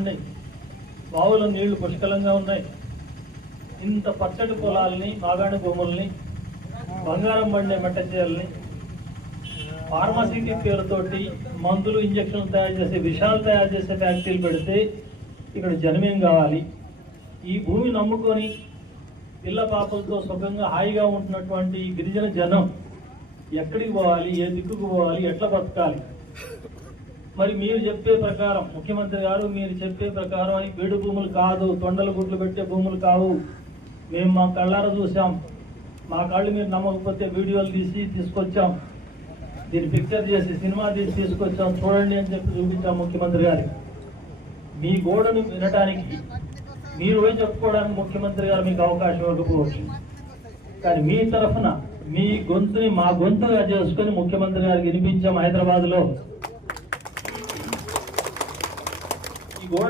ఉన్నాయి. బావుల నీళ్ళు పుష్కలంగా ఉన్నాయి. ఇంత పచ్చడి పొలాలని మాగాణి భూముల్ని బంగారం పండే మెట్ట ఫార్మసీకి పేరుతోటి మందులు ఇంజక్షన్లు తయారు చేసే విషాలు తయారు చేసే ఫ్యాక్టరీలు పెడితే ఇక్కడ జనమేం కావాలి? ఈ భూమి నమ్ముకొని పిల్ల పాపలతో సుఖంగా హాయిగా ఉంటున్నటువంటి గిరిజన జనం ఎక్కడికి పోవాలి? ఏ దిక్కుకు పోవాలి? ఎట్లా బతకాలి? మరి మీరు చెప్పే ప్రకారం ముఖ్యమంత్రి గారు మీరు చెప్పే ప్రకారం అని బీడు భూములు కాదు తొండల గుడ్లు పెట్టే భూములు కావు. మేము మా కళ్ళారా చూసాం మా కళ్ళు మీరు నమ్మకపోతే వీడియోలు తీసి తీసుకొచ్చాం. దీన్ని పిక్చర్ చేసి సినిమా తీసి తీసుకొచ్చాం. చూడండి అని చెప్పి చూపించాం ముఖ్యమంత్రి గారి మీ గోడను వినటానికి మీరు పోయి చెప్పుకోవడానికి ముఖ్యమంత్రి గారు మీకు అవకాశం ఇవ్వకపోవచ్చు. కానీ మీ తరఫున మీ గొంతుని మా గొంతుగా చేసుకొని ముఖ్యమంత్రి గారికి వినిపించాం హైదరాబాద్లో.